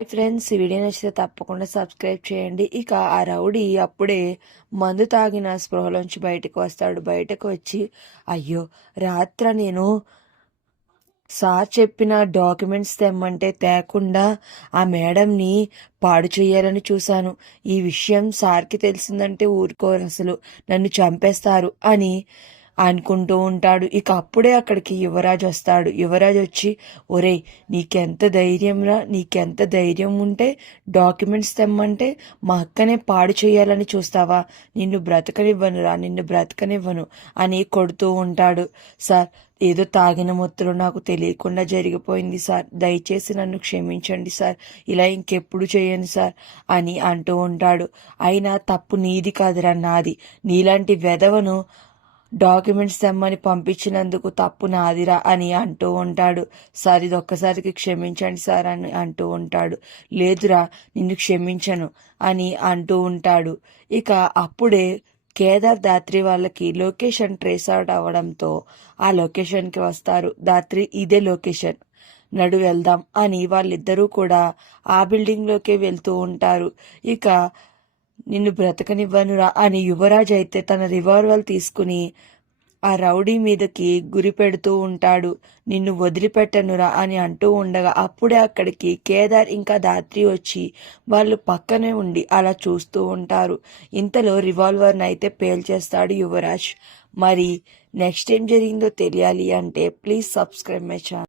Friends ఈ video నచ్చితే తప్పకుండా సబ్స్క్రైబ్ చేయండి. ఇక ఆ రౌడీ అప్పుడే మందు తాగిన స్పృహలోంచి బయటకు వస్తాడు. బయటకు వచ్చి అయ్యో రాత్ర నేను సార్ చెప్పిన డాక్యుమెంట్స్ తెమ్మంటే తేకుండా ఆ మేడంని పాడు చేయాలని చూశాను. ఈ విషయం సార్కి తెలిసిందంటే ఊరుకోరు అసలు. నన్ను చంపేస్తారు అని అనుకుంటూ ఉంటాడు. ఇక అప్పుడే అక్కడికి యువరాజ్ వస్తాడు. యువరాజ్ వచ్చి ఒరేయ్ నీకెంత ధైర్యంరా నీకెంత ధైర్యం ఉంటే డాక్యుమెంట్స్ తెమ్మంటే మా అక్కనే పాడు చేయాలని చూస్తావా? నిన్ను బ్రతకనివ్వనురా నిన్ను బ్రతకనివ్వను అని కొడుతూ ఉంటాడు. సార్ ఏదో తాగిన మొత్తులు నాకు తెలియకుండా జరిగిపోయింది సార్. దయచేసి నన్ను క్షమించండి సార్. ఇలా ఇంకెప్పుడు చేయను సార్ అని అంటూ ఉంటాడు. అయినా తప్పు నీది కాదురా నాది. నీలాంటి వెధవను డాక్యుమెంట్స్ తెమ్మని పంపించినందుకు తప్పు నాదిరా అని అంటూ ఉంటాడు. సార్ ఇది ఒక్కసారికి క్షమించండి సార్ అని అంటూ ఉంటాడు. లేదురా నిన్ను క్షమించను అని అంటూ ఉంటాడు. ఇక అప్పుడే కేదార్ దాత్రి వాళ్ళకి లొకేషన్ ట్రేస్ అవుట్ అవ్వడంతో ఆ లొకేషన్కి వస్తారు. దాత్రి ఇదే లొకేషన్. నడు వెళ్దాం అని వాళ్ళిద్దరూ కూడా ఆ బిల్డింగ్లోకే వెళ్తూ ఉంటారు. ఇక నిన్ను బ్రతకనివ్వనురా అని యువరాజ్ అయితే తన రివాల్వర్ తీసుకుని ఆ రౌడీ మీదకి గురి పెడుతూ ఉంటాడు. నిన్ను వదిలిపెట్టనురా అని అంటూ ఉండగా అప్పుడే అక్కడికి కేదార్ ఇంకా దాత్రి వచ్చి వాళ్ళు పక్కనే ఉండి అలా చూస్తూ ఉంటారు. ఇంతలో రివాల్వర్ని అయితే పేల్చేస్తాడు యువరాజ్. మరి నెక్స్ట్ ఏం జరిగిందో తెలియాలి అంటే ప్లీజ్ సబ్స్క్రైబ్ మై ఛానల్.